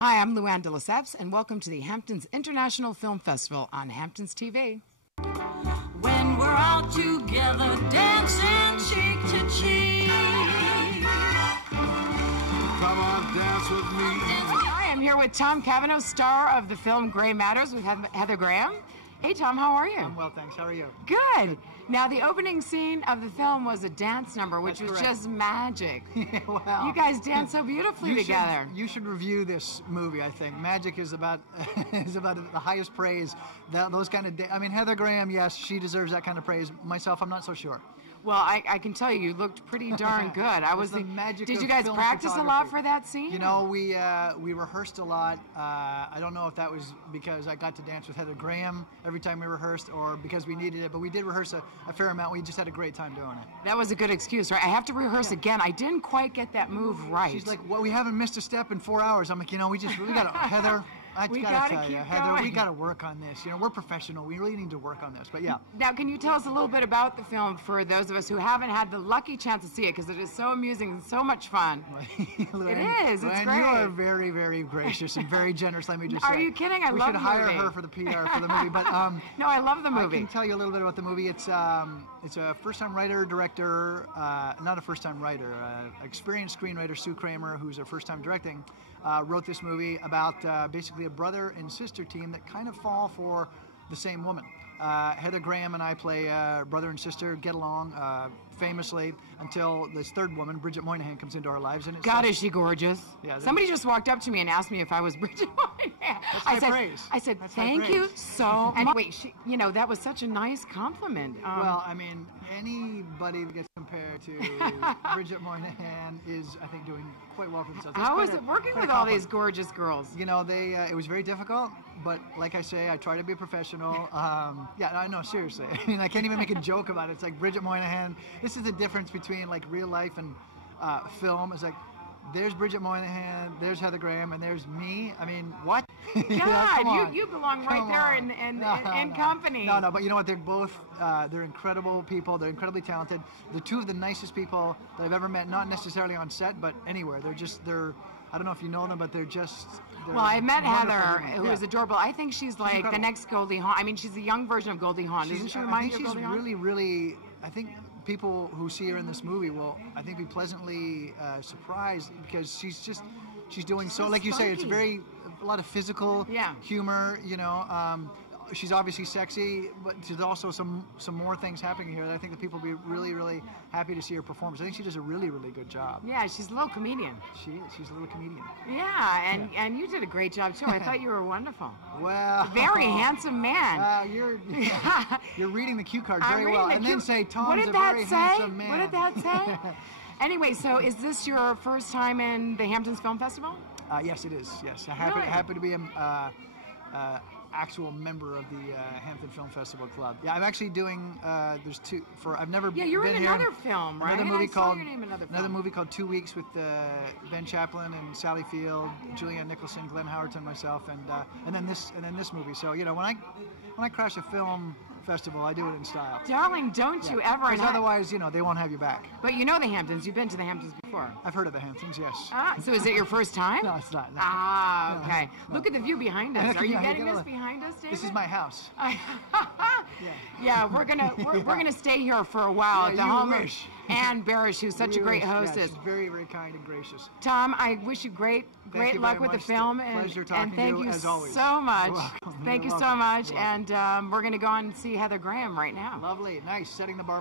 Hi, I'm deLesseps, and welcome to the Hamptons International Film Festival on Hamptons TV. When we're all together dancing cheek to cheek. Come on, dance with me. Hi, I'm here with Tom Cavanagh, star of the film Gray Matters with Heather Graham. Hey, Tom, how are you? I'm well, thanks. How are you? Good. Now, the opening scene of the film was a dance number, which was just magic. Well, you guys dance so beautifully together. You should review this movie, I think. Magic is about the highest praise. Those kind of I mean, Heather Graham, yes, she deserves that kind of praise. Myself, I'm not so sure. Well, I can tell you looked pretty darn good. I was the magic Did of you guys film practice a lot for that scene? You know, we rehearsed a lot. I don't know if that was because I got to dance with Heather Graham every time we rehearsed, or because we needed it. But we did rehearse a fair amount. We just had a great time doing it. That was a good excuse, right? I have to rehearse again. I didn't quite get that move right. She's like, well, we haven't missed a step in 4 hours. I'm like, we got to, Heather. I gotta tell you, Heather, we gotta work on this. You know, we're professional. We really need to work on this. But yeah. Now, can you tell us a little bit about the film for those of us who haven't had the lucky chance to see it, because it is so amusing and so much fun. It is. It's great. You are very, very gracious and very generous. Let me just say. Are you kidding? I love the movie. We should hire her for the PR for the movie. But no, I love the movie. I can tell you a little bit about the movie. It's a first-time writer, director, not a first-time writer, experienced screenwriter Sue Kramer, who's a first-time directing. Wrote this movie about basically a brother and sister team that kind of fall for the same woman. Heather Graham and I play brother and sister, get along famously until this third woman, Bridget Moynihan, comes into our lives. And it's God, is she gorgeous? Yeah, somebody just walked up to me and asked me if I was Bridget Moynihan. That's high praise. I said, That's thank you so much. Wait, that was such a nice compliment. Well, I mean, anybody that gets compared to Bridget Moynihan is, I think, doing quite well for themselves. How is it working with all these gorgeous girls? You know, it was very difficult, but like I say, I try to be a professional. Yeah, I know, seriously. I mean, I can't even make a joke about it. It's like Bridget Moynihan. This is the difference between like real life and film. It's like, there's Bridget Moynihan, there's Heather Graham, and there's me. I mean, what? God, you belong right there in company. No, but you know what? They're both, they're incredible people. They're incredibly talented. They're two of the nicest people that I've ever met, not necessarily on set, but anywhere. I don't know if you know them, but they're well, I met Heather, who is adorable. I think she's like the next Goldie Hawn. I mean, she's a young version of Goldie Hawn. Doesn't she remind you of Goldie Hawn? She's really, really, I think people who see her in this movie will, I think, be pleasantly surprised, because she's doing so, like you say, it's a lot of physical humor, you know. She's obviously sexy, but there's also some more things happening here that I think that people will be really, really happy to see her performance. I think she does a really, really good job. Yeah, she's a little comedian. She is. She's a little comedian. Yeah, and you did a great job too. I thought you were wonderful. Well, very handsome man. You're reading the cue card very well, and then say Tom's a very handsome man. What did that say? Anyway, so is this your first time in the Hamptons Film Festival? Yes, it is. Yes, happy to be a actual member of the Hampton Film Festival Club. Yeah, I'm actually doing. There's two. I've never. Yeah, you're been in here. another film, right? Another movie called 2 Weeks with Ben Chaplin and Sally Field, Julianne Nicholson, Glenn Howerton, myself, and then this movie. So you know, when I crash a film festival, I do it in style. Darling, don't you ever. Because otherwise, you know, they won't have you back. But you know the Hamptons. You've been to the Hamptons before. I've heard of the Hamptons, yes. So is it your first time? No, it's not. No. Okay. No. Look at the view behind us. Are you getting this behind us, David? This is my house. Yeah, we're gonna stay here for a while at the home of Ann Barish, who's such a great hostess. Yeah, she's very, very kind and gracious. Tom, I wish you great luck with the film, and thank you so much. Thank you so much, and we're gonna go on and see Heather Graham right now. Lovely, nice, setting the bar.